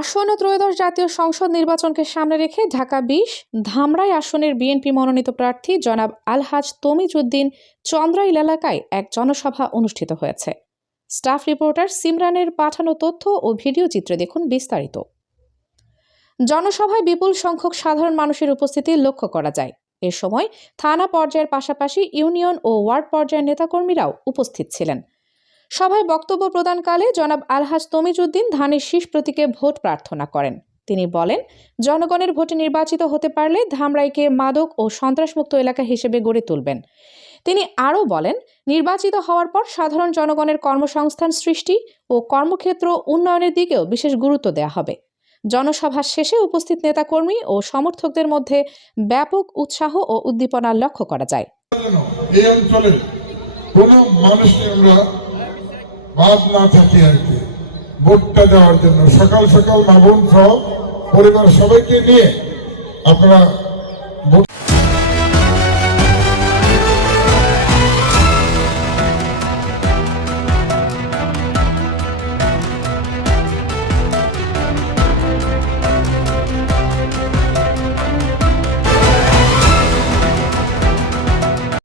আসন্ন ত্রয়োদশ জাতীয় সংসদ নির্বাচনকে সামনে রেখে ঢাকা ২০ ধামরাই আসনের বিএনপি মনোনীত প্রার্থী জনাব আলহাজ তমিজউদ্দিন চন্দ্রাইল এলাকায় এক জনসভা অনুষ্ঠিত হয়েছে। স্টাফ রিপোর্টার সিমরানের পাঠানো তথ্য ও ভিডিও চিত্রে দেখুন বিস্তারিত। জনসভায় বিপুল সংখ্যক সাধারণ মানুষের উপস্থিতি লক্ষ্য করা যায়। এ সময় থানা পর্যায়ের পাশাপাশি ইউনিয়ন ও ওয়ার্ড পর্যায়ের নেতাকর্মীরাও উপস্থিত ছিলেন। সভায় বক্তব্য প্রদানকালে জনাব আলহাজ তমিজউদ্দিন ধানের শীষ প্রতীকে ভোট প্রার্থনা করেন। তিনি বলেন, জনগণের ভোটে নির্বাচিত হতে পারলে ধামরাইকে মাদক ও সন্ত্রাসমুক্ত এলাকা হিসেবে গড়ে তুলবেন। তিনি আরও বলেন, নির্বাচিত হওয়ার পর সাধারণ জনগণের কর্মসংস্থান সৃষ্টি ও কর্মক্ষেত্র উন্নয়নের দিকেও বিশেষ গুরুত্ব দেওয়া হবে। জনসভা শেষে উপস্থিত নেতাকর্মী ও সমর্থকদের মধ্যে ব্যাপক উৎসাহ ও উদ্দীপনা লক্ষ্য করা যায়। এই অঞ্চলে কোনো মানুষকে আমরা বাদ না থাকি আর কি, ভোটটা দেওয়ার জন্য সকাল সকাল মা বোন সহ পরিবার সবাইকে নিয়ে আপনারা ভোট